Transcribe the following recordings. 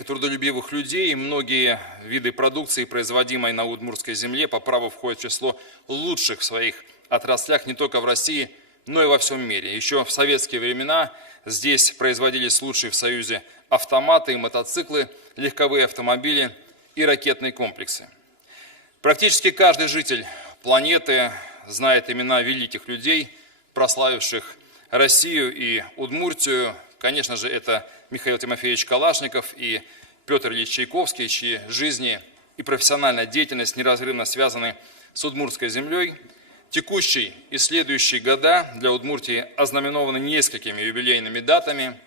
и трудолюбивых людей, и многие виды продукции, производимой на удмуртской земле, по праву входят в число лучших в своих отраслях не только в России, но и во всем мире. Еще в советские времена здесь производились лучшие в Союзе автоматы и мотоциклы, легковые автомобили и ракетные комплексы. Практически каждый житель планеты знает имена великих людей, прославивших Россию и Удмуртию. Конечно же, это Михаил Тимофеевич Калашников и Петр Ильич Чайковский, чьи жизни и профессиональная деятельность неразрывно связаны с удмуртской землей. Текущий и следующие года для Удмуртии ознаменованы несколькими юбилейными датами.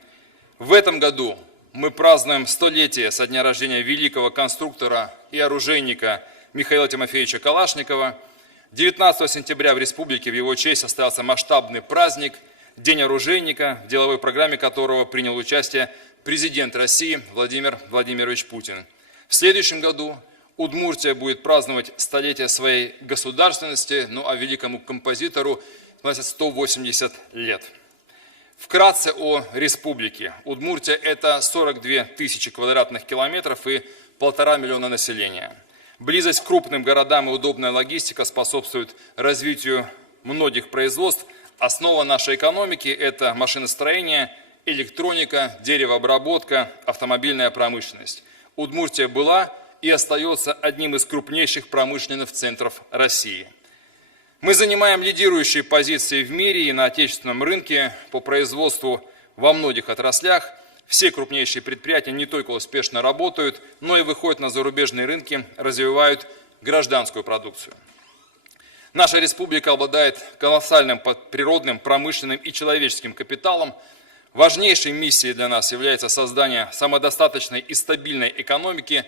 В этом году мы празднуем 100-летие со дня рождения великого конструктора и оружейника Михаила Тимофеевича Калашникова. 19 сентября в республике в его честь состоялся масштабный праздник День оружейника, в деловой программе которого принял участие президент России Владимир Владимирович Путин. В следующем году Удмуртия будет праздновать 100-летие своей государственности, ну а великому композитору 180 лет. Вкратце о республике. Удмуртия – это 42 тысячи квадратных километров и 1,5 миллиона населения. Близость к крупным городам и удобная логистика способствуют развитию многих производств. Основа нашей экономики – это машиностроение, электроника, деревообработка, автомобильная промышленность. Удмуртия была и остается одним из крупнейших промышленных центров России. Мы занимаем лидирующие позиции в мире и на отечественном рынке по производству во многих отраслях. Все крупнейшие предприятия не только успешно работают, но и выходят на зарубежные рынки, развивают гражданскую продукцию. Наша республика обладает колоссальным природным, промышленным и человеческим капиталом. Важнейшей миссией для нас является создание самодостаточной и стабильной экономики,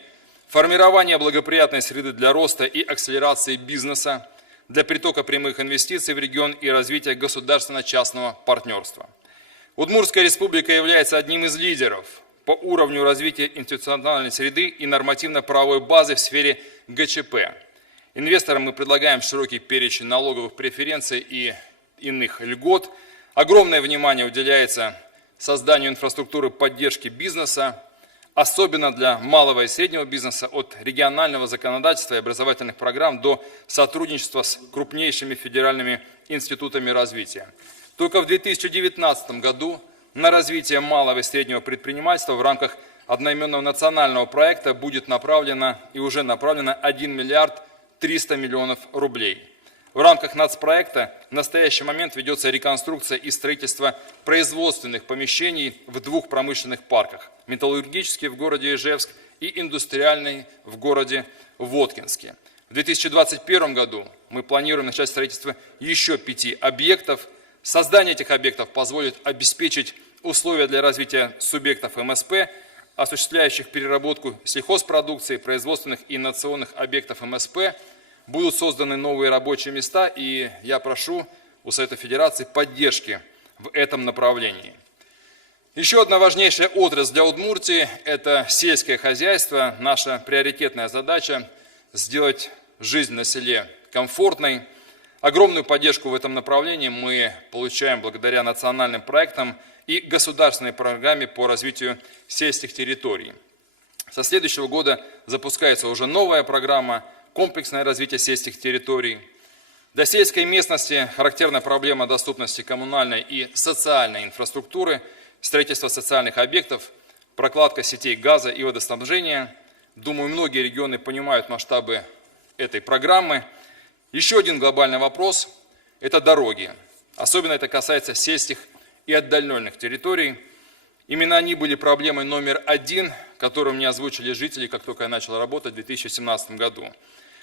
формирование благоприятной среды для роста и акселерации бизнеса, для притока прямых инвестиций в регион и развития государственно-частного партнерства. Удмуртская республика является одним из лидеров по уровню развития институциональной среды и нормативно-правовой базы в сфере ГЧП. Инвесторам мы предлагаем широкий перечень налоговых преференций и иных льгот. Огромное внимание уделяется созданию инфраструктуры поддержки бизнеса, особенно для малого и среднего бизнеса, от регионального законодательства и образовательных программ до сотрудничества с крупнейшими федеральными институтами развития. Только в 2019 году на развитие малого и среднего предпринимательства в рамках одноименного национального проекта будет направлено и уже направлено 1 миллиард 300 миллионов рублей. В рамках нацпроекта в настоящий момент ведется реконструкция и строительство производственных помещений в 2 промышленных парках. Металлургический в городе Ижевск и индустриальный в городе Воткинске. В 2021 году мы планируем начать строительство еще 5 объектов. Создание этих объектов позволит обеспечить условия для развития субъектов МСП, осуществляющих переработку сельхозпродукции, производственных и инновационных объектов МСП. Будут созданы новые рабочие места, и я прошу у Совета Федерации поддержки в этом направлении. Еще одна важнейшая отрасль для Удмуртии – это сельское хозяйство. Наша приоритетная задача – сделать жизнь на селе комфортной. Огромную поддержку в этом направлении мы получаем благодаря национальным проектам и государственной программе по развитию сельских территорий. Со следующего года запускается уже новая программа «Комплексное развитие сельских территорий». Для сельской местности характерна проблема доступности коммунальной и социальной инфраструктуры, строительство социальных объектов, прокладка сетей газа и водоснабжения. Думаю, многие регионы понимают масштабы этой программы. Еще один глобальный вопрос – это дороги. Особенно это касается сельских и отдаленных территорий. Именно они были проблемой номер 1, которую мне озвучили жители, как только я начал работать в 2017 году.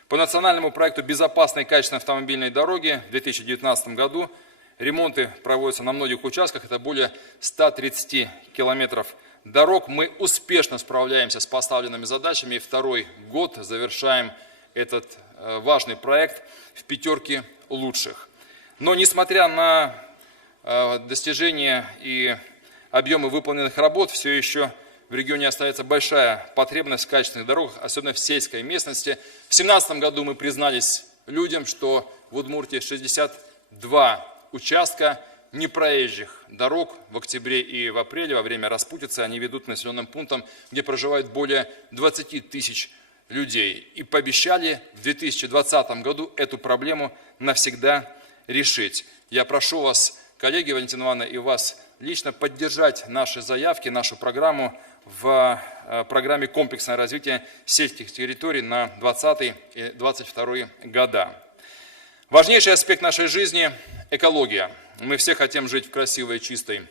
По национальному проекту «Безопасной и качественной автомобильной дороги» в 2019 году ремонты проводятся на многих участках, это более 130 километров дорог. Мы успешно справляемся с поставленными задачами и 2-й год завершаем этот важный проект в 5 лучших. Но несмотря на достижения и объемы выполненных работ, все еще в регионе остается большая потребность в качественных дорогах, особенно в сельской местности. В 2017 году мы признались людям, что в Удмуртии 62 участка непроезжих дорог в октябре и в апреле во время распутицы они ведут к населенным пунктам, где проживают более 20 тысяч людей. И пообещали в 2020 году эту проблему навсегда решить. Я прошу вас, коллеги, Валентина Ивановна, и вас лично поддержать наши заявки, нашу программу в программе «Комплексное развитие сельских территорий» на 2020 и 2022 года. Важнейший аспект нашей жизни – экология. Мы все хотим жить в красивой и чистой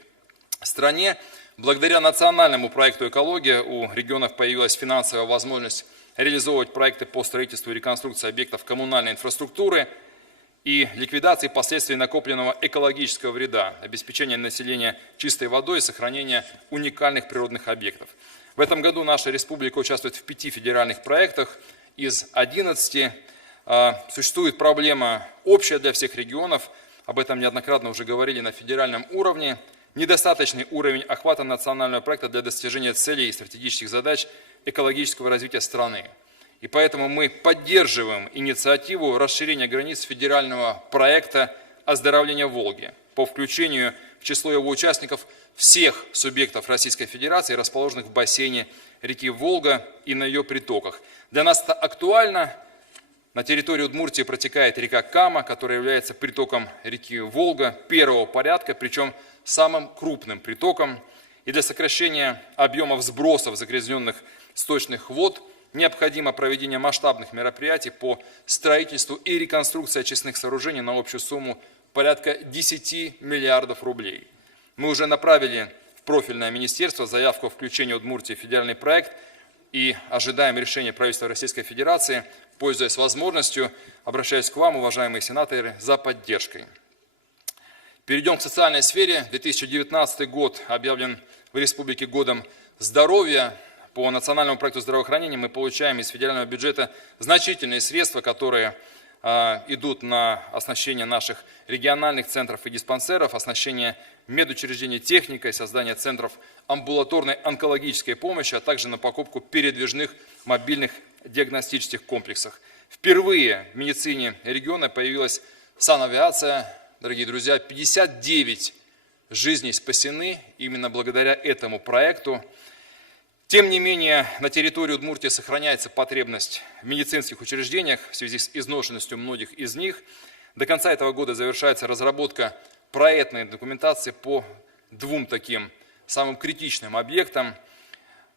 стране. Благодаря национальному проекту «Экология» у регионов появилась финансовая возможность реализовывать проекты по строительству и реконструкции объектов коммунальной инфраструктуры и ликвидации последствий накопленного экологического вреда, обеспечения населения чистой водой и сохранения уникальных природных объектов. В этом году наша республика участвует в 5 федеральных проектах из 11. Существует проблема общая для всех регионов, об этом неоднократно уже говорили на федеральном уровне, недостаточный уровень охвата национального проекта для достижения целей и стратегических задач экологического развития страны. И поэтому мы поддерживаем инициативу расширения границ федерального проекта оздоровления Волги по включению в число его участников всех субъектов Российской Федерации, расположенных в бассейне реки Волга и на ее притоках. Для нас это актуально. На территории Удмуртии протекает река Кама, которая является притоком реки Волга первого порядка, причем самым крупным притоком. И для сокращения объемов сбросов загрязненных сточных вод необходимо проведение масштабных мероприятий по строительству и реконструкции очистных сооружений на общую сумму порядка 10 миллиардов рублей. Мы уже направили в профильное министерство заявку о включении Удмуртии в федеральный проект и ожидаем решения правительства Российской Федерации. Пользуясь возможностью, обращаюсь к вам, уважаемые сенаторы, за поддержкой. Перейдем к социальной сфере. 2019 год объявлен в республике годом здоровья. По национальному проекту здравоохранения мы получаем из федерального бюджета значительные средства, которые идут на оснащение наших региональных центров и диспансеров, оснащение медучреждений техникой, создание центров амбулаторной онкологической помощи, а также на покупку передвижных мобильных диагностических комплексах. Впервые в медицине региона появилась санавиация. Дорогие друзья, 59 жизней спасены именно благодаря этому проекту. Тем не менее, на территории Удмуртии сохраняется потребность в медицинских учреждениях в связи с изношенностью многих из них. До конца этого года завершается разработка проектной документации по 2 таким самым критичным объектам.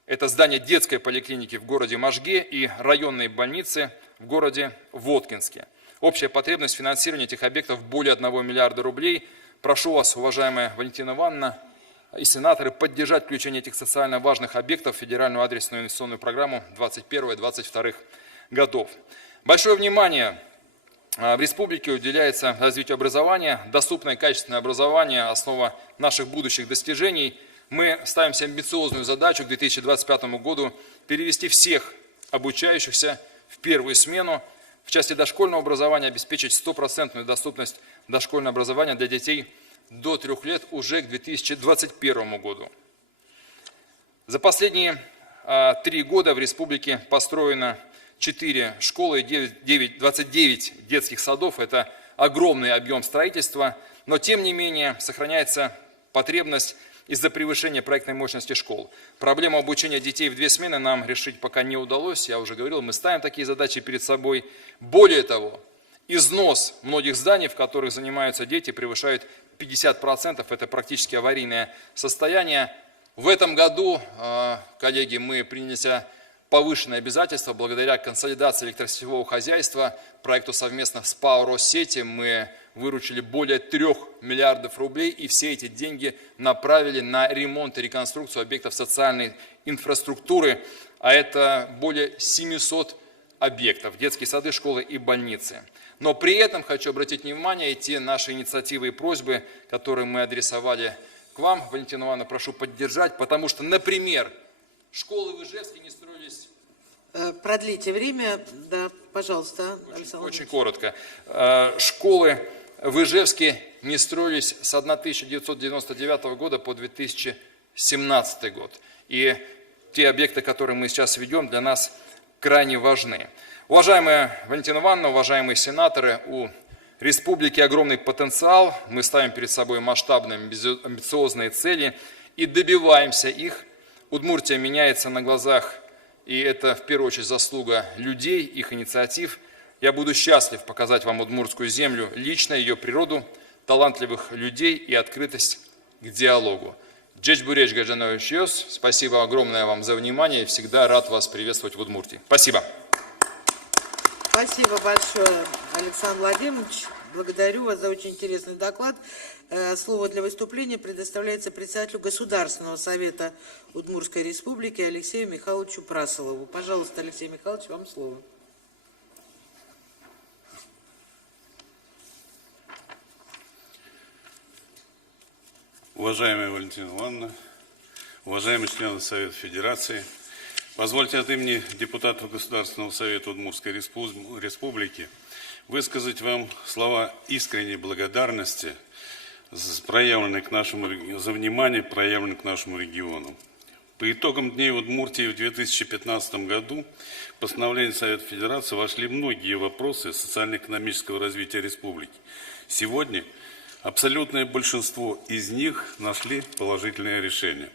Это здание детской поликлиники в городе Можге и районной больницы в городе Воткинске. Общая потребность финансирования этих объектов более 1 миллиарда рублей. Прошу вас, уважаемая Валентина Ивановна и сенаторы, поддержать включение этих социально важных объектов в федеральную адресную инвестиционную программу 2021-2022 годов. Большое внимание в республике уделяется развитию образования. Доступное и качественное образование – основа наших будущих достижений. Мы ставим себе амбициозную задачу к 2025 году перевести всех обучающихся в первую смену. В части дошкольного образования обеспечить 100% доступность дошкольного образования для детей до 3 лет уже к 2021 году. За последние 3 года в республике построено 4 школы и 29 детских садов. Это огромный объем строительства, но тем не менее сохраняется потребность из-за превышения проектной мощности школ. Проблему обучения детей в 2 смены нам решить пока не удалось. Я уже говорил, мы ставим такие задачи перед собой. Более того, износ многих зданий, в которых занимаются дети, превышает 50%. Это практически аварийное состояние. В этом году, коллеги, мы приняли повышенные обязательства благодаря консолидации электросетевого хозяйства, проекту совместно с ПАО «Россети» мы выручили более 3 миллиардов рублей, и все эти деньги направили на ремонт и реконструкцию объектов социальной инфраструктуры, а это более 700 объектов, детские сады, школы и больницы. Но при этом хочу обратить внимание, и те наши инициативы и просьбы, которые мы адресовали к вам, Валентина Ивановна, прошу поддержать, потому что, например, школы в Ижевске не строились... Продлите время, да, пожалуйста, Александр. Очень коротко. Школы в Ижевске не строились с 1999 года по 2017 год. И те объекты, которые мы сейчас ведем, для нас крайне важны. Уважаемая Валентина Ивановна, уважаемые сенаторы, у республики огромный потенциал, мы ставим перед собой масштабные амбициозные цели и добиваемся их. Удмуртия меняется на глазах, и это в первую очередь заслуга людей, их инициатив. Я буду счастлив показать вам удмуртскую землю, лично ее природу, талантливых людей и открытость к диалогу. Джечбуреч Гаджанович Йос, спасибо огромное вам за внимание, и всегда рад вас приветствовать в Удмуртии. Спасибо. Спасибо большое, Александр Владимирович. Благодарю вас за очень интересный доклад. Слово для выступления предоставляется председателю Государственного совета Удмуртской республики Алексею Михайловичу Прасолову. Пожалуйста, Алексей Михайлович, вам слово. Уважаемая Валентина Ивановна, уважаемые члены Совета Федерации, позвольте от имени депутатов Государственного совета Удмуртской республики высказать вам слова искренней благодарности за внимание, проявленное к нашему региону. По итогам Дней Удмуртии в 2015 году в постановление Совета Федерации вошли многие вопросы социально-экономического развития республики. Сегодня абсолютное большинство из них нашли положительное решение.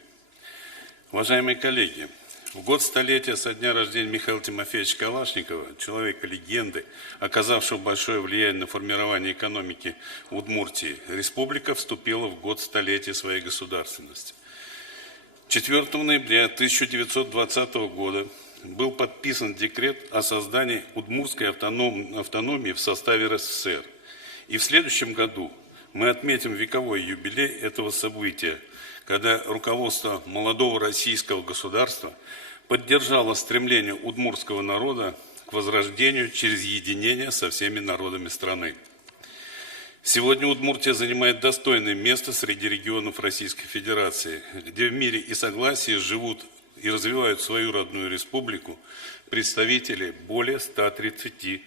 Уважаемые коллеги, в год столетия со дня рождения Михаила Тимофеевича Калашникова, человека-легенды, оказавшего большое влияние на формирование экономики Удмуртии, республика вступила в год столетия своей государственности. 4 ноября 1920 года был подписан декрет о создании удмуртской автономии в составе РСФСР. И в следующем году мы отметим вековой юбилей этого события, когда руководство молодого российского государства поддержало стремление удмуртского народа к возрождению через единение со всеми народами страны. Сегодня Удмуртия занимает достойное место среди регионов Российской Федерации, где в мире и согласии живут и развивают свою родную республику представители более 130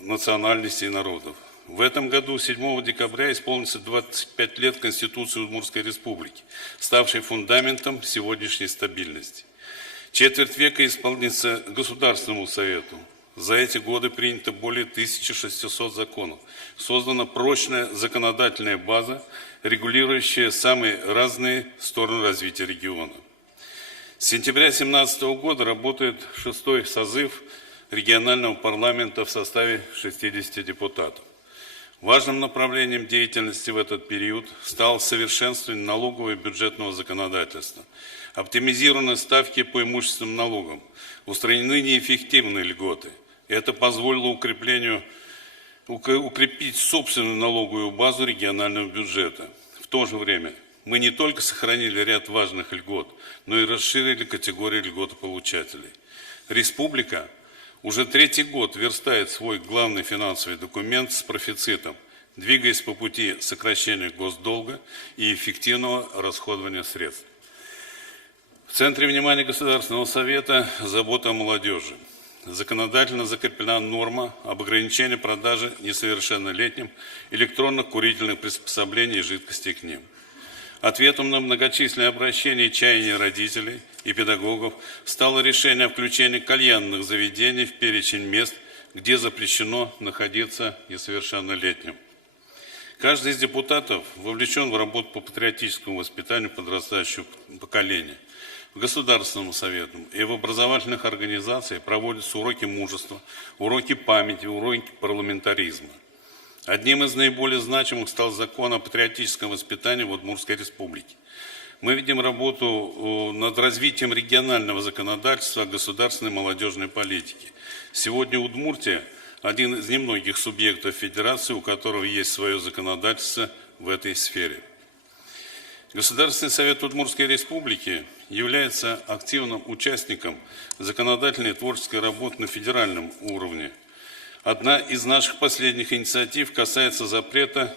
национальностей и народов. В этом году, 7 декабря, исполнится 25 лет Конституции Удмуртской Республики, ставшей фундаментом сегодняшней стабильности. Четверть века исполнится Государственному Совету. За эти годы принято более 1600 законов. Создана прочная законодательная база, регулирующая самые разные стороны развития региона. С сентября 2017 года работает 6-й созыв регионального парламента в составе 60 депутатов. Важным направлением деятельности в этот период стало совершенствование налогового и бюджетного законодательства. Оптимизированы ставки по имущественным налогам, устранены неэффективные льготы. Это позволило укрепить собственную налоговую базу регионального бюджета. В то же время мы не только сохранили ряд важных льгот, но и расширили категории льготополучателей. Республика уже 3-й год верстает свой главный финансовый документ с профицитом, двигаясь по пути сокращения госдолга и эффективного расходования средств. В центре внимания Государственного совета забота о молодежи. Законодательно закреплена норма об ограничении продажи несовершеннолетним электронных курительных приспособлений и жидкостей к ним. Ответом на многочисленные обращения и чаяния родителей и педагогов стало решение о включении кальянных заведений в перечень мест, где запрещено находиться несовершеннолетним. Каждый из депутатов вовлечен в работу по патриотическому воспитанию подрастающего поколения. В Государственном совете и в образовательных организациях проводятся уроки мужества, уроки памяти, уроки парламентаризма. Одним из наиболее значимых стал закон о патриотическом воспитании в Удмуртской республике. Мы ведем работу над развитием регионального законодательства о государственной молодежной политике. Сегодня Удмуртия – один из немногих субъектов федерации, у которого есть свое законодательство в этой сфере. Государственный совет Удмуртской республики является активным участником законодательной и творческой работы на федеральном уровне. Одна из наших последних инициатив касается запрета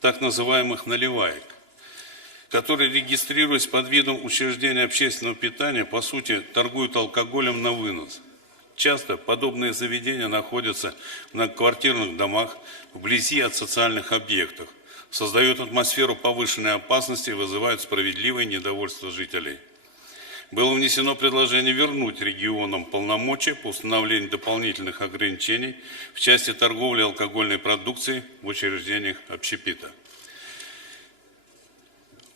так называемых наливаек, которые, регистрируясь под видом учреждения общественного питания, по сути, торгуют алкоголем на вынос. Часто подобные заведения находятся в многоквартирных домах, вблизи от социальных объектов, создают атмосферу повышенной опасности и вызывают справедливое недовольство жителей. было внесено предложение вернуть регионам полномочия по установлению дополнительных ограничений в части торговли алкогольной продукцией в учреждениях общепита.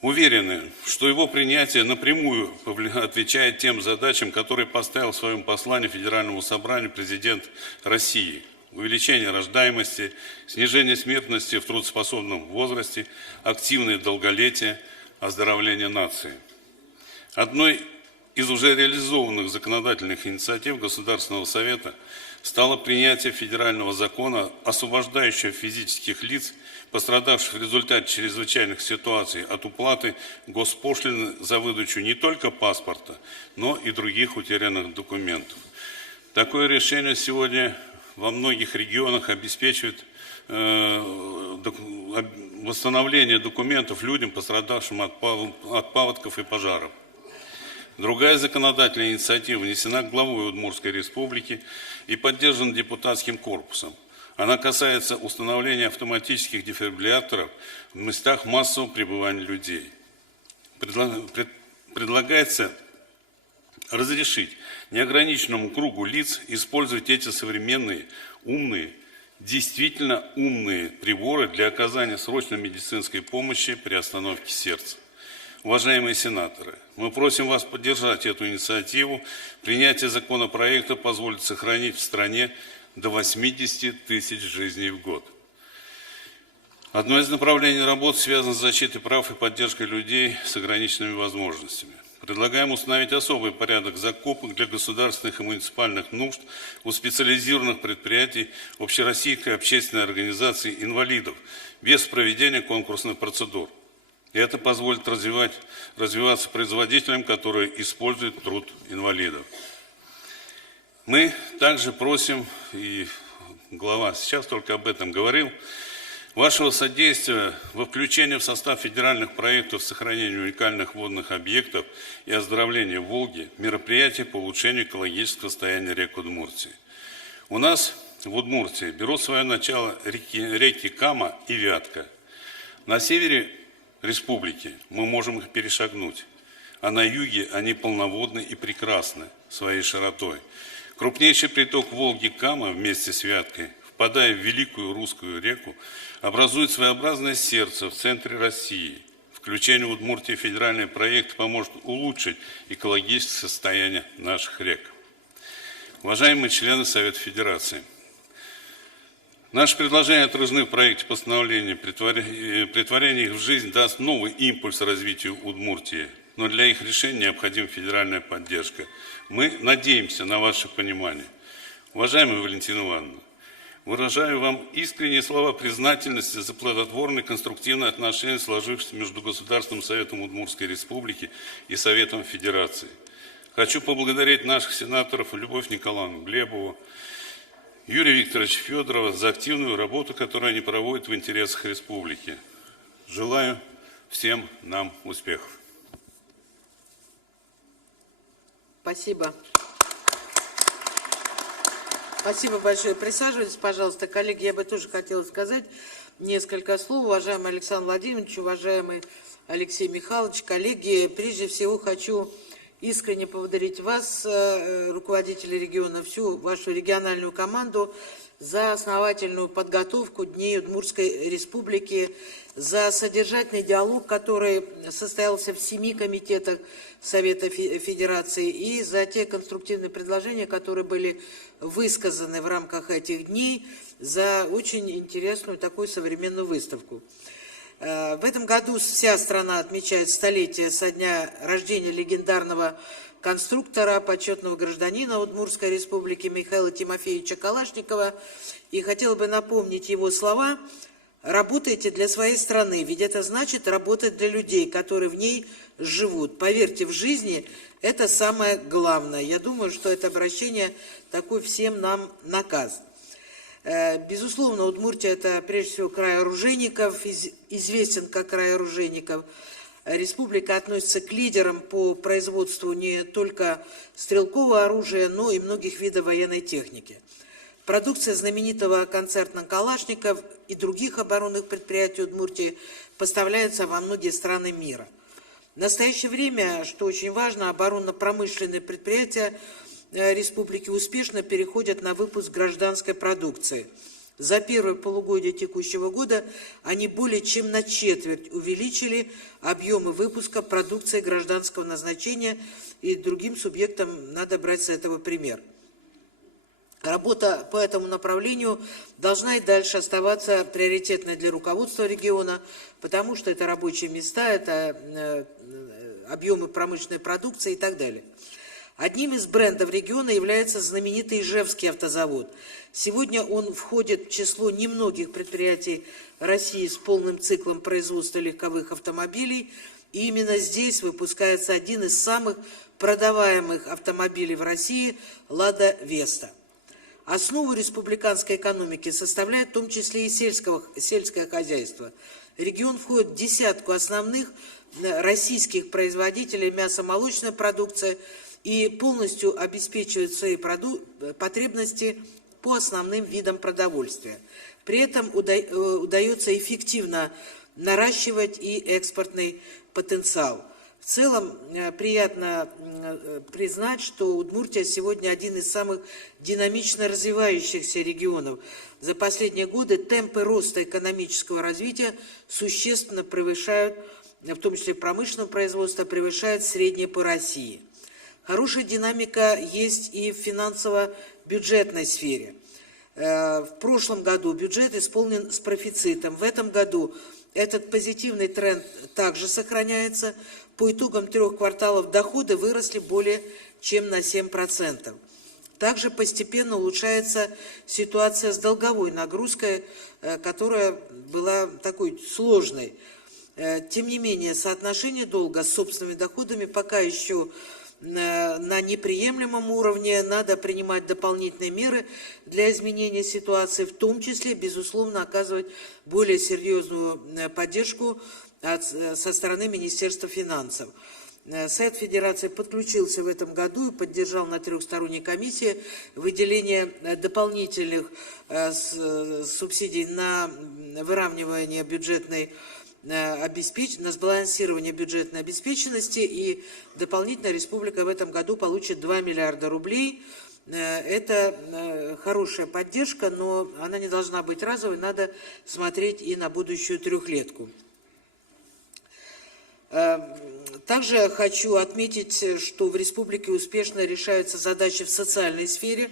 Уверены, что его принятие напрямую отвечает тем задачам, которые поставил в своем послании Федеральному собранию президент России. Увеличение рождаемости, снижение смертности в трудоспособном возрасте, активное долголетие, оздоровление нации. Одной из уже реализованных законодательных инициатив Государственного совета стало принятие федерального закона, освобождающего физических лиц, пострадавших в результате чрезвычайных ситуаций, от уплаты госпошлины за выдачу не только паспорта, но и других утерянных документов. Такое решение сегодня во многих регионах обеспечивает восстановление документов людям, пострадавшим от паводков и пожаров. Другая законодательная инициатива внесена главой Удмуртской республики и поддержана депутатским корпусом. Она касается установления автоматических дефибрилляторов в местах массового пребывания людей. Предлагается разрешить неограниченному кругу лиц использовать эти современные, умные, действительно умные приборы для оказания срочной медицинской помощи при остановке сердца. Уважаемые сенаторы, мы просим вас поддержать эту инициативу. Принятие законопроекта позволит сохранить в стране до 80 тысяч жизней в год. Одно из направлений работы связано с защитой прав и поддержкой людей с ограниченными возможностями. Предлагаем установить особый порядок закупок для государственных и муниципальных нужд у специализированных предприятий Общероссийской общественной организации инвалидов без проведения конкурсных процедур. И это позволит развиваться производителям, которые используют труд инвалидов. Мы также просим, и глава сейчас только об этом говорил, вашего содействия во включении в состав федеральных проектов сохранения уникальных водных объектов и оздоровления Волги мероприятий по улучшению экологического состояния рек Удмуртии. У нас в Удмуртии берут свое начало реки Кама и Вятка. На севере республики мы можем их перешагнуть, а на юге они полноводны и прекрасны своей широтой. Крупнейший приток Волги Кама вместе с Вяткой, впадая в Великую Русскую реку, образует своеобразное сердце в центре России. Включение Удмуртии в федеральный проект поможет улучшить экологическое состояние наших рек. Уважаемые члены Совета Федерации, наши предложения отражены в проекте постановления. Претворение их в жизнь даст новый импульс развитию Удмуртии, но для их решения необходима федеральная поддержка. Мы надеемся на ваше понимание. Уважаемая Валентина Ивановна, выражаю вам искренние слова признательности за плодотворные конструктивные отношения, сложившиеся между Государственным Советом Удмуртской Республики и Советом Федерации. Хочу поблагодарить наших сенаторов Любовь Николаевну Глебову, Юрия Викторовича Федорова за активную работу, которую они проводят в интересах республики. Желаю всем нам успехов. Спасибо. Спасибо большое. Присаживайтесь, пожалуйста. Коллеги, я бы тоже хотела сказать несколько слов. Уважаемый Александр Владимирович, уважаемый Алексей Михайлович, коллеги, прежде всего хочу искренне поблагодарить вас, руководители региона, всю вашу региональную команду за основательную подготовку Дней Удмуртской Республики, за содержательный диалог, который состоялся в 7 комитетах Совета Федерации, и за те конструктивные предложения, которые были высказаны в рамках этих дней, за очень интересную такую современную выставку. В этом году вся страна отмечает столетие со дня рождения легендарного конструктора, почетного гражданина Удмуртской Республики Михаила Тимофеевича Калашникова. И хотела бы напомнить его слова: «Работайте для своей страны, ведь это значит работать для людей, которые в ней живут. Поверьте, в жизни это самое главное». Я думаю, что это обращение такой всем нам наказ. Безусловно, Удмуртия – это прежде всего край оружейников, известен как край оружейников. Республика относится к лидерам по производству не только стрелкового оружия, но и многих видов военной техники. Продукция знаменитого концерна «Калашников» и других оборонных предприятий Удмуртии поставляется во многие страны мира. В настоящее время, что очень важно, оборонно-промышленные предприятия республики успешно переходят на выпуск гражданской продукции. За первое полугодие текущего года они более чем на четверть увеличили объемы выпуска продукции гражданского назначения, и другим субъектам надо брать с этого пример. Работа по этому направлению должна и дальше оставаться приоритетной для руководства региона, потому что это рабочие места, это объемы промышленной продукции и так далее. Одним из брендов региона является знаменитый Ижевский автозавод. Сегодня он входит в число немногих предприятий России с полным циклом производства легковых автомобилей. И именно здесь выпускается один из самых продаваемых автомобилей в России – «Лада Веста». Основу республиканской экономики составляет в том числе и сельское хозяйство. Регион входит в десятку основных российских производителей мясо-молочной продукции и полностью обеспечивает свои потребности по основным видам продовольствия. При этом удается эффективно наращивать и экспортный потенциал. В целом, приятно признать, что Удмуртия сегодня один из самых динамично развивающихся регионов. За последние годы темпы роста экономического развития существенно превышают, в том числе промышленное производство, превышает среднее по России. Хорошая динамика есть и в финансово-бюджетной сфере. В прошлом году бюджет исполнен с профицитом. В этом году этот позитивный тренд также сохраняется. По итогам 3 кварталов доходы выросли более чем на 7%. Также постепенно улучшается ситуация с долговой нагрузкой, которая была такой сложной. Тем не менее, соотношение долга с собственными доходами пока еще на неприемлемом уровне. Надо принимать дополнительные меры для изменения ситуации, в том числе, безусловно, оказывать более серьезную поддержку со стороны Министерства финансов. Совет Федерации подключился в этом году и поддержал на трехсторонней комиссии выделение дополнительных субсидий на выравнивание бюджетной на сбалансирование бюджетной обеспеченности, и дополнительно республика в этом году получит 2 миллиарда рублей. Это хорошая поддержка, но она не должна быть разовой, надо смотреть и на будущую трехлетку. Также хочу отметить, что в республике успешно решаются задачи в социальной сфере,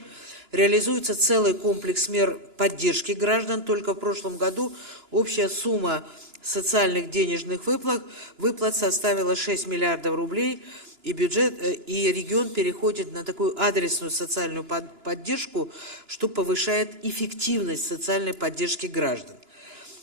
реализуется целый комплекс мер поддержки граждан. Только в прошлом году общая сумма социальных денежных выплат составила 6 миллиардов рублей, и регион переходит на такую адресную социальную поддержку, что повышает эффективность социальной поддержки граждан.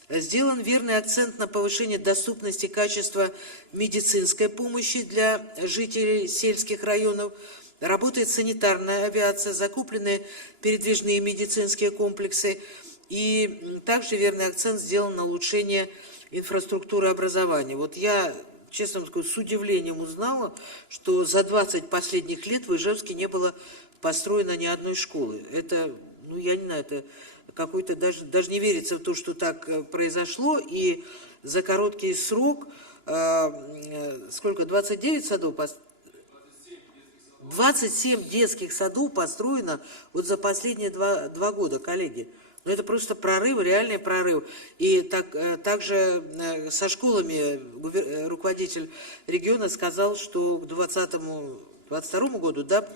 Сделан верный акцент на повышение доступности и качества медицинской помощи для жителей сельских районов. Работает санитарная авиация, закуплены передвижные медицинские комплексы, и также верный акцент сделан на улучшение инфраструктуры образования. Вот я, честно скажу, с удивлением узнала, что за 20 последних лет в Ижевске не было построено ни одной школы. Это, я не знаю, это какой-то даже не верится в то, что так произошло, и за короткий срок, 29 садов, 27 детских садов построено вот за последние два года, коллеги. Но это просто прорыв, реальный прорыв. И также со школами руководитель региона сказал, что к 2022 году, да?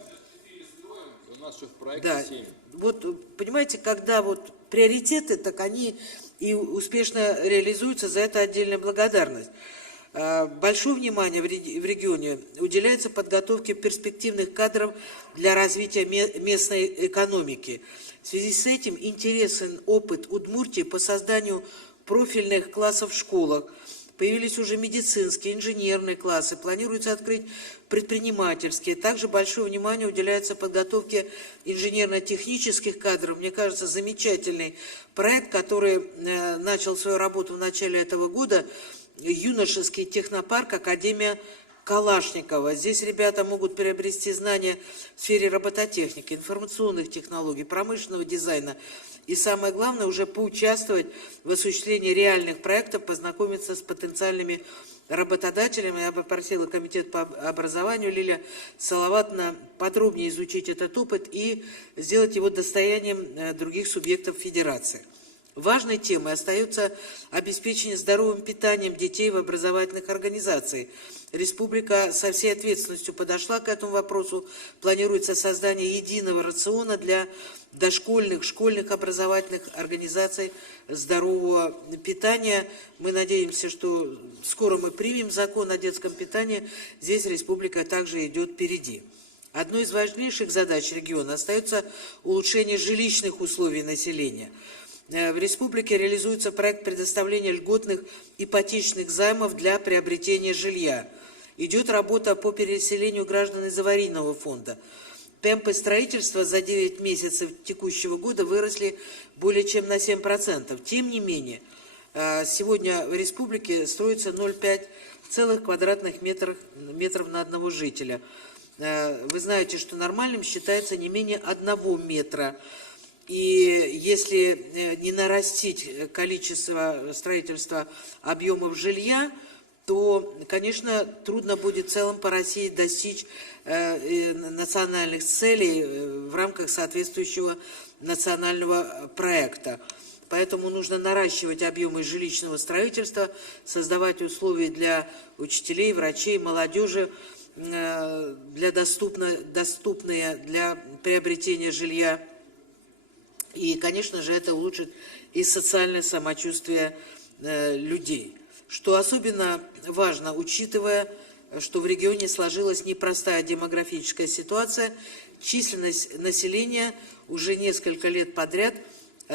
У нас еще в проекте да, 7. Вот, понимаете, когда вот приоритеты, так они и успешно реализуются, за это отдельная благодарность. Большое внимание в регионе уделяется подготовке перспективных кадров для развития местной экономики. В связи с этим интересен опыт Удмуртии по созданию профильных классов в школах. Появились уже медицинские, инженерные классы, планируется открыть предпринимательские. Также большое внимание уделяется подготовке инженерно-технических кадров. Мне кажется, замечательный проект, который начал свою работу в начале этого года, юношеский технопарк «Академия Калашникова». Здесь ребята могут приобрести знания в сфере робототехники, информационных технологий, промышленного дизайна. И самое главное, уже поучаствовать в осуществлении реальных проектов, познакомиться с потенциальными работодателям. Я попросила комитет по образованию Лилия Салаватовна подробнее изучить этот опыт и сделать его достоянием других субъектов федерации. Важной темой остается обеспечение здоровым питанием детей в образовательных организациях. Республика со всей ответственностью подошла к этому вопросу. Планируется создание единого рациона для дошкольных, школьных образовательных организаций здорового питания. Мы надеемся, что скоро мы примем закон о детском питании. Здесь республика также идет впереди. Одной из важнейших задач региона остается улучшение жилищных условий населения. В республике реализуется проект предоставления льготных ипотечных займов для приобретения жилья. Идет работа по переселению граждан из аварийного фонда. Темпы строительства за 9 месяцев текущего года выросли более чем на 7%. Тем не менее, сегодня в республике строится 0,5 квадратных метров на одного жителя. Вы знаете, что нормальным считается не менее 1 метра. И если не нарастить количество строительства объемов жилья, то, конечно, трудно будет в целом по России достичь национальных целей в рамках соответствующего национального проекта. Поэтому нужно наращивать объемы жилищного строительства, создавать условия для учителей, врачей, молодежи, для доступные для приобретения жилья. И, конечно же, это улучшит и социальное самочувствие людей. Что особенно важно, учитывая, что в регионе сложилась непростая демографическая ситуация, численность населения уже несколько лет подряд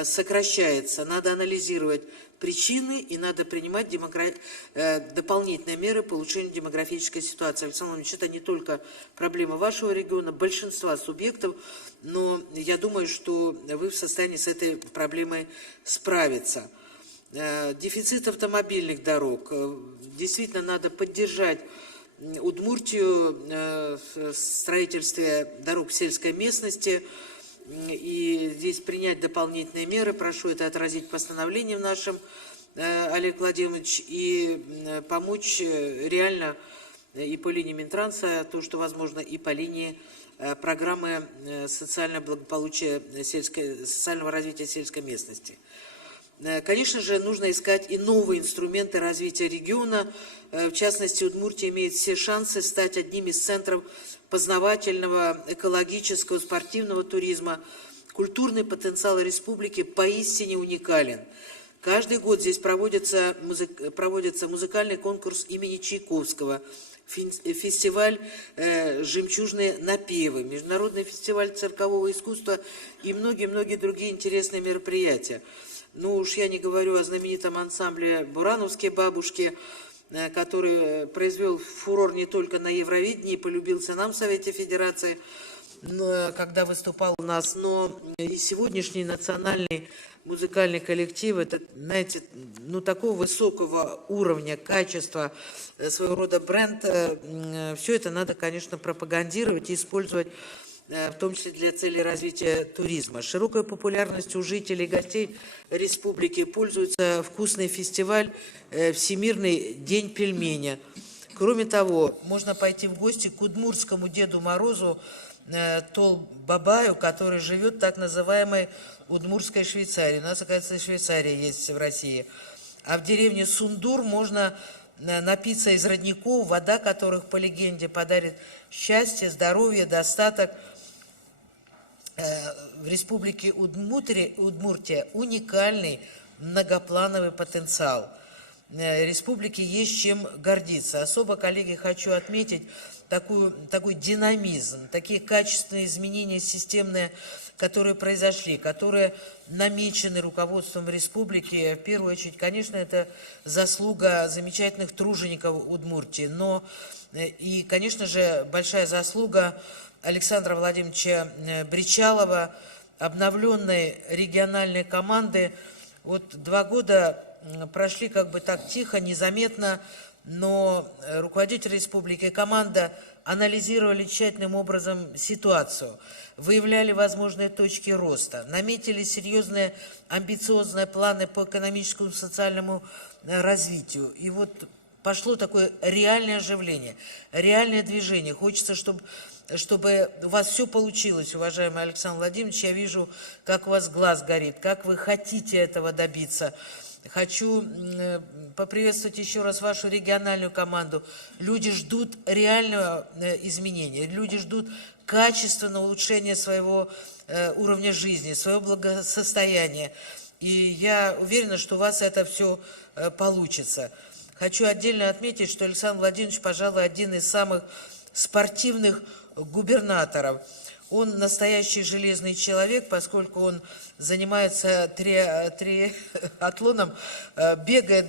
сокращается. Надо анализировать причины и надо принимать дополнительные меры по улучшению демографической ситуации. Александр Владимирович, это не только проблема вашего региона, большинства субъектов, но я думаю, что вы в состоянии с этой проблемой справиться. Дефицит автомобильных дорог. Действительно, надо поддержать Удмуртию в строительстве дорог в сельской местности. И здесь принять дополнительные меры. Прошу это отразить постановлением нашим, Олег Владимирович, и помочь реально и по линии Минтранса, то, что возможно, и по линии программы социального благополучия, социального развития сельской местности. Конечно же, нужно искать и новые инструменты развития региона. В частности, Удмуртия имеет все шансы стать одним из центров познавательного, экологического, спортивного туризма. Культурный потенциал республики поистине уникален. Каждый год здесь проводится музыкальный конкурс имени Чайковского, фестиваль «Жемчужные напевы», международный фестиваль циркового искусства и многие-многие другие интересные мероприятия. Ну уж я не говорю о знаменитом ансамбле «Бурановские бабушки», который произвел фурор не только на Евровидении, полюбился нам в Совете Федерации, когда выступал у нас, но и сегодняшний национальный музыкальный коллектив, это, знаете, ну такого высокого уровня, качества, своего рода бренд, все это надо, конечно, пропагандировать и использовать, в том числе для целей развития туризма. Широкой популярностью у жителей и гостей республики пользуется вкусный фестиваль «Всемирный день пельменя». Кроме того, можно пойти в гости к удмуртскому Деду Морозу Тол-Бабаю, который живет в так называемой Удмуртской Швейцарии. У нас, оказывается, Швейцария есть в России. А в деревне Сундур можно напиться из родников, вода которых, по легенде, подарит счастье, здоровье, достаток. В республике Удмуртия уникальный многоплановый потенциал. Республике есть чем гордиться. Особо, коллеги, хочу отметить такой динамизм, такие качественные изменения системные, которые произошли, которые намечены руководством республики. В первую очередь, конечно, это заслуга замечательных тружеников Удмуртии, но и, конечно же, большая заслуга Александра Владимировича Бричалова, обновленной региональной команды. Вот 2 года прошли как бы так тихо, незаметно, но руководитель республики и команда анализировали тщательным образом ситуацию, выявляли возможные точки роста, наметили серьезные амбициозные планы по экономическому и социальному развитию. И вот пошло такое реальное оживление, реальное движение. Хочется, чтобы у вас все получилось, уважаемый Александр Владимирович. Я вижу, как у вас глаз горит, как вы хотите этого добиться. Хочу поприветствовать еще раз вашу региональную команду. Люди ждут реального изменения, люди ждут качественного улучшения своего уровня жизни, своего благосостояния. И я уверена, что у вас это все получится. Хочу отдельно отметить, что Александр Владимирович, пожалуй, один из самых спортивных губернаторов. Он настоящий железный человек, поскольку он занимается триатлоном, бегает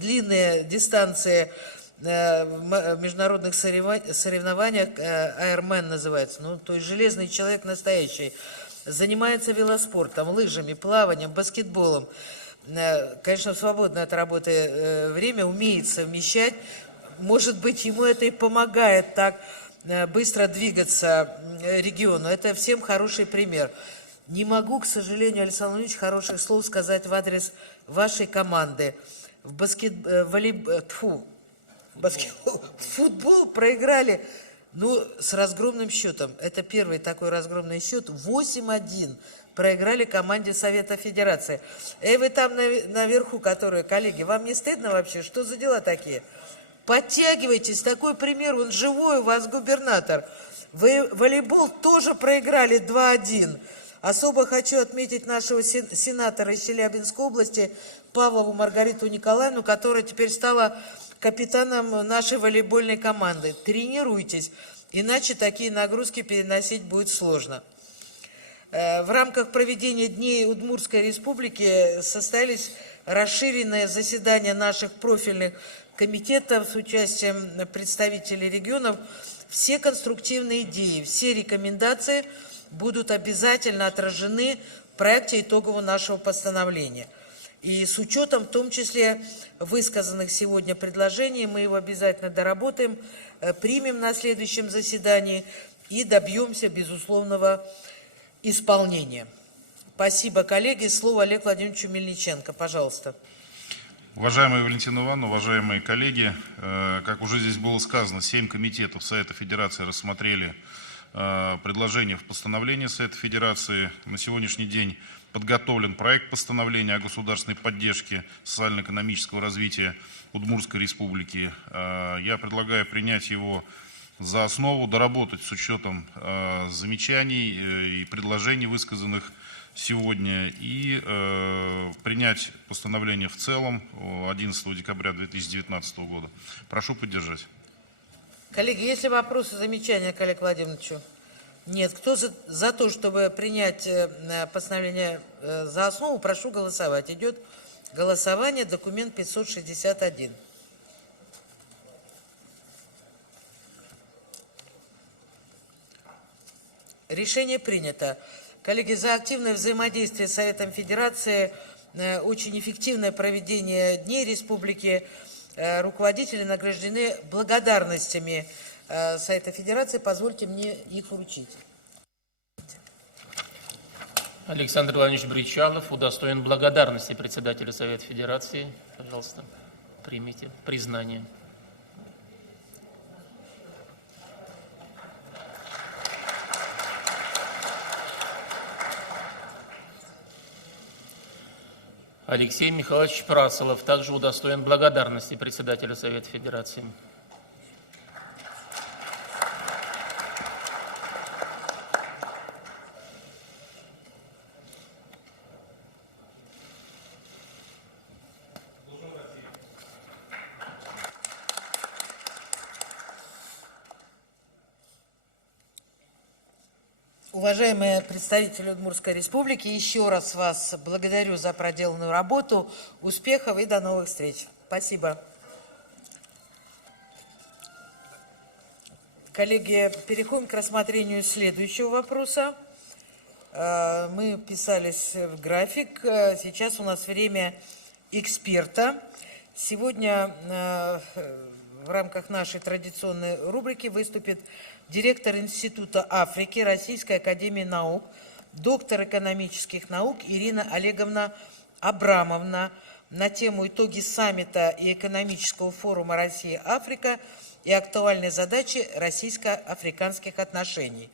длинные дистанции в международных соревнованиях, Ironman называется, ну, то есть железный человек настоящий. Занимается велоспортом, лыжами, плаванием, баскетболом. Конечно, в свободное от работы время умеет совмещать. Может быть, ему это и помогает так быстро двигаться региону. Это всем хороший пример. Не могу, к сожалению, Александр Владимирович, хороших слов сказать в адрес вашей команды. В футбол проиграли, ну, с разгромным счетом. Это первый такой разгромный счет. 8-1 проиграли команде Совета Федерации. Вы там наверху, которые, коллеги, вам не стыдно вообще? Что за дела такие? Подтягивайтесь, такой пример, он живой у вас губернатор. Вы волейбол тоже проиграли 2-1. Особо хочу отметить нашего сенатора из Челябинской области Павлову Маргариту Николаевну, которая теперь стала капитаном нашей волейбольной команды. Тренируйтесь, иначе такие нагрузки переносить будет сложно. В рамках проведения Дней Удмуртской Республики состоялись расширенные заседания наших профильных комитетов с участием представителей регионов. Все конструктивные идеи, все рекомендации будут обязательно отражены в проекте итогового нашего постановления. И с учетом, в том числе, высказанных сегодня предложений, мы его обязательно доработаем, примем на следующем заседании и добьемся безусловного исполнения. Спасибо, коллеги. Слово Олегу Владимировичу Мельниченко. Пожалуйста. Уважаемая Валентина Ивановна, уважаемые коллеги, как уже здесь было сказано, 7 комитетов Совета Федерации рассмотрели предложение в постановлении Совета Федерации. На сегодняшний день подготовлен проект постановления о государственной поддержке социально-экономического развития Удмуртской Республики. Я предлагаю принять его за основу, доработать с учетом замечаний и предложений, высказанных сегодня, и принять постановление в целом 11 декабря 2019 года. Прошу поддержать. Коллеги, есть ли вопросы, замечания к Олегу Владимировичу? Нет. Кто за то, чтобы принять постановление за основу, прошу голосовать. Идет голосование, документ 561. Решение принято. Коллеги, за активное взаимодействие с Советом Федерации, очень эффективное проведение Дней Республики, руководители награждены благодарностями Совета Федерации. Позвольте мне их вручить. Александр Иванович Бричалов удостоен благодарности председателя Совета Федерации. Пожалуйста, примите признание. Алексей Михайлович Прасолов также удостоен благодарности председателя Совета Федерации. Уважаемые представители Удмуртской Республики, еще раз вас благодарю за проделанную работу. Успехов и до новых встреч. Спасибо. Коллеги, переходим к рассмотрению следующего вопроса. Мы вписались в график. Сейчас у нас время эксперта. Сегодня в рамках нашей традиционной рубрики выступит директор Института Африки Российской академии наук, доктор экономических наук Ирина Олеговна Абрамовна. на тему «Итоги саммита и экономического форума Россия-Африка и актуальные задачи российско-африканских отношений».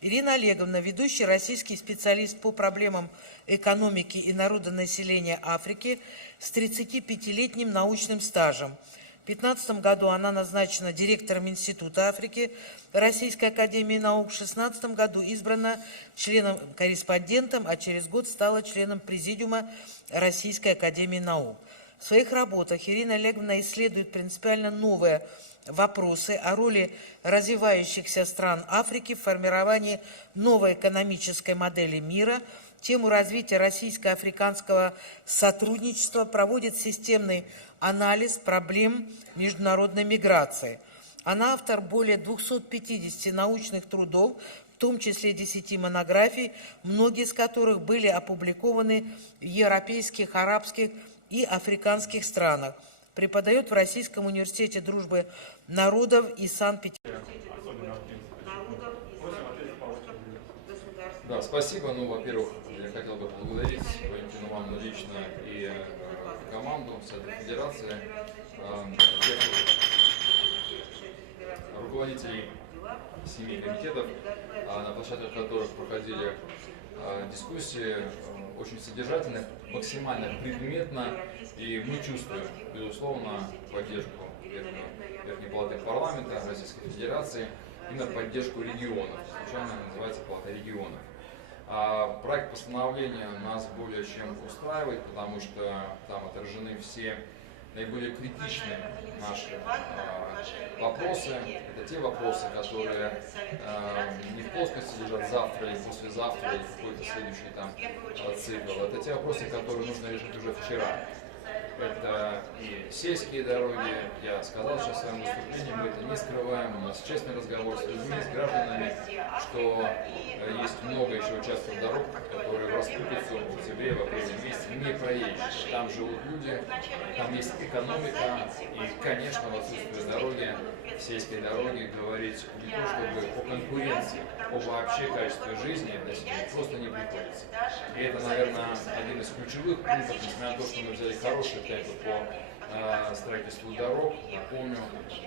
Ирина Олеговна, ведущий российский специалист по проблемам экономики и народонаселения Африки с 35-летним научным стажем. В 2015 году она назначена директором Института Африки Российской академии наук. В 2016 году избрана членом-корреспондентом, а через год стала членом Президиума Российской академии наук. В своих работах Ирина Олеговна исследует принципиально новые вопросы о роли развивающихся стран Африки в формировании новой экономической модели мира, тему развития российско-африканского сотрудничества, проводит системный анализ проблем международной миграции. Она автор более 250 научных трудов, в том числе 10 монографий, многие из которых были опубликованы в европейских, арабских и африканских странах. Преподает в Российском университете дружбы народов и Санкт-Петербурга. Да, спасибо. Ну, во-первых, я хотел бы поблагодарить Валентину Ивановну лично и команду Совета Федерации, руководителей 7 комитетов, на площадках которых проходили дискуссии, очень содержательно, максимально предметно, и мы чувствуем, безусловно, поддержку Верхней палаты парламента Российской Федерации, именно поддержку регионов, случайно называется Палата регионов. Проект постановления нас более чем устраивает, потому что там отражены все наиболее критичные наши вопросы. Это те вопросы, которые не в плоскости лежат завтра или послезавтра, или какой-то следующий там цикл. Это те вопросы, которые нужно решить уже вчера. Это и сельские дороги, я сказал сейчас в своем выступлении, мы это не скрываем, у нас честный разговор с людьми, с гражданами, что есть много еще участков дорог, которые в распутицу в октябре, в апреле месяце не проедешь. Там живут люди, там есть экономика, и, конечно, в отсутствие дороги, сельской дороги, говорить не то чтобы о конкуренции, о вообще качестве жизни населения просто не приходится. И это, наверное, один из ключевых пунктов, несмотря на то, что мы взяли хорошие темпы по строительству дорог. Напомню,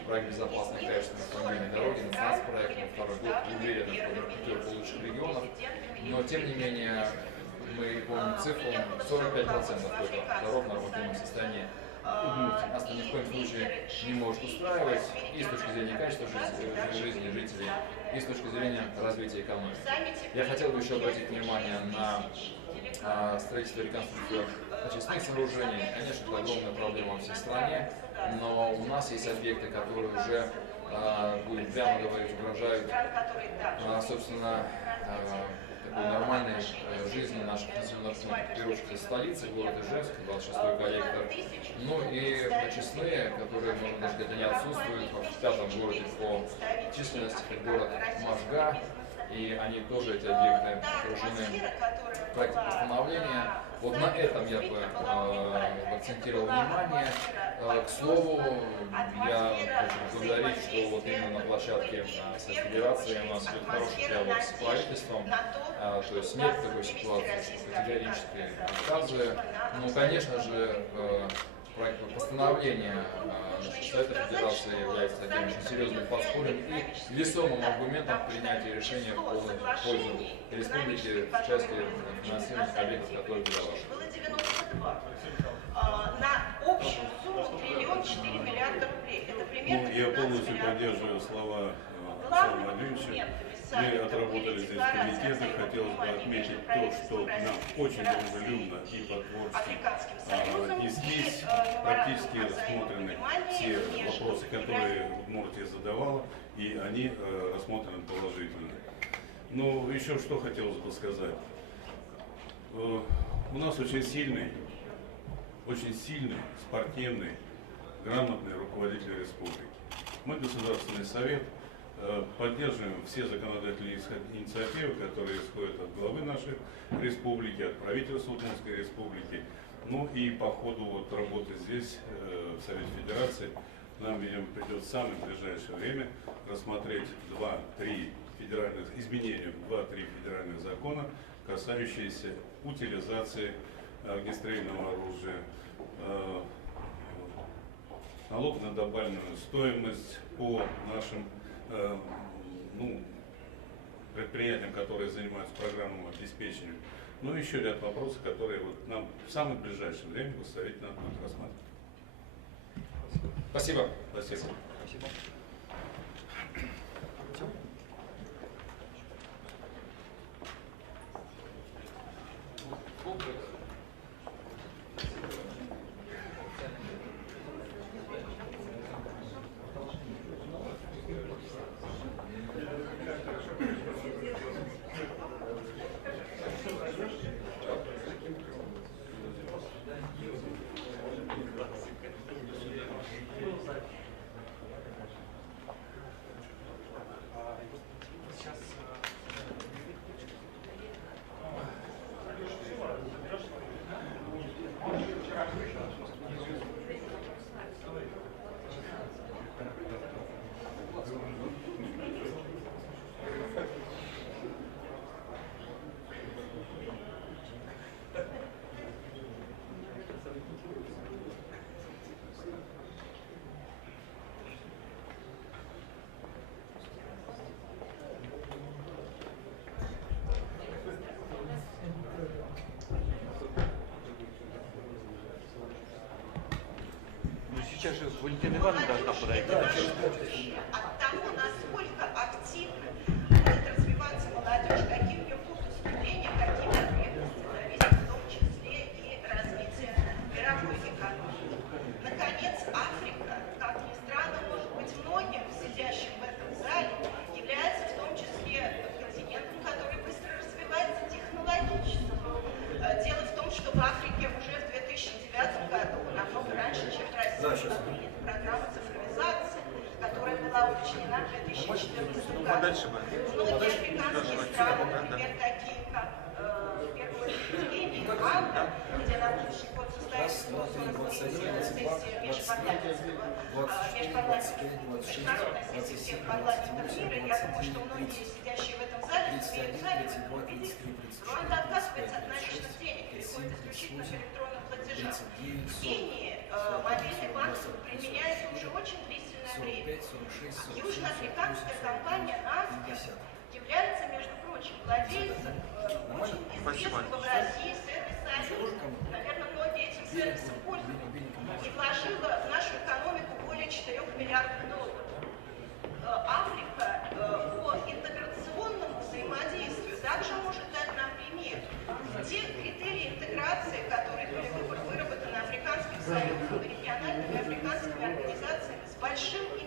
проект безопасной качественной автомобильной дороги, нацпроект на второй год, уверенно входит в пятерку лучших регионов. Но, тем не менее, мы помним цифру, 45% только дорог в нормативном состоянии Удмуртии. Нас это ни в коем случае не может устраивать и с точки зрения качества жизни жителей, и с точки зрения развития экономики. Я хотел бы еще обратить внимание на строительство и реконструкцию очистных сооружений. Конечно, это огромная проблема во всей стране, но у нас есть объекты, которые уже, будем прямо говорить, угрожают, собственно, такой нормальной жизни наших населенных пунктов. В первую очередь, столицы, город Ижевск, 26-й коллектор. Ну и очистные, которые, можно сказать, они отсутствуют в 5-м городе по численности, это город Можга. И они тоже, эти объекты, окружены в проекте постановления. Вот на этом я бы акцентировал внимание. К слову, я хочу благодарить, что вот именно на площадке Совета Федерации у нас идет хороший диалог с правительством. То есть нет такой ситуации, что категорически отказы. Ну, конечно же, проект постановления Совета Федерации является таким очень серьезным подспорьем и весомым аргументом принятия решения в пользу республики в части финансирования объектов, которые передавали. На общую сумму 1 4 миллиарда рублей. Это примерно. Я полностью поддерживаю слова Александра Владимировича. Мы отработали здесь в комитете. Хотелось бы отметить то, что нам очень дружелюбно и по-творчески. И здесь практически рассмотрены все вопросы, которые Удмуртия задавала, и они рассмотрены положительно. Но еще что хотелось бы сказать. У нас очень сильный, спортивный, грамотный руководитель республики. Мы, Государственный совет, поддерживаем все законодательные инициативы, которые исходят от главы нашей республики, от правительства Удмуртской республики. Ну и по ходу вот работы здесь, в Совете Федерации, нам, видимо, придется в самое ближайшее время рассмотреть изменения в 2-3 федеральных закона, касающиеся утилизации огнестрельного оружия, налог на добавленную стоимость по нашим предприятиям, которые занимаются программным обеспечением. Ну и еще ряд вопросов, которые вот нам в самое ближайшее время Госсовет надо будет рассматривать. Спасибо. Спасибо. Сейчас же Валентина Ивановна должна подойти. От того, насколько активно будет развиваться молодежь, каким ее будут выступления, какие потребности, зависит в том числе и развитие мировой экономики. Наконец, Африка, как ни странно, может быть, многим сидящим в этом зале, является в том числе континентом, который быстро развивается технологически. Дело в том, что в Африке уже в 2009 году, намного раньше, чем в России, была принята программа цифровизации, которая была утверждена в 2014 году. Многие африканские страны, например, такие как в первую очередь Кения, Уганда, где на будущий год состоится 143-я сессия международная сессия всех парламентов мира, я думаю, что многие сидящие в этом зале успеют сами увидеть. Руанда отказывается от наличных денег, переходит исключительно к электронным платежам. В Кении мобильный банк применяется уже очень длительное время. Южноафриканская компания «Наски» является, между прочим, владельцем очень известного в России сервиса «Алиса». Наверное, многие этим сервисом пользуются. И вложила в нашу экономику более 4 миллиардов долларов. Африка по интеграционному взаимодействию также может дать нам пример. Те критерии интеграции, которые были выработаны Африканским союзом и региональными африканскими организациями с большим интересом,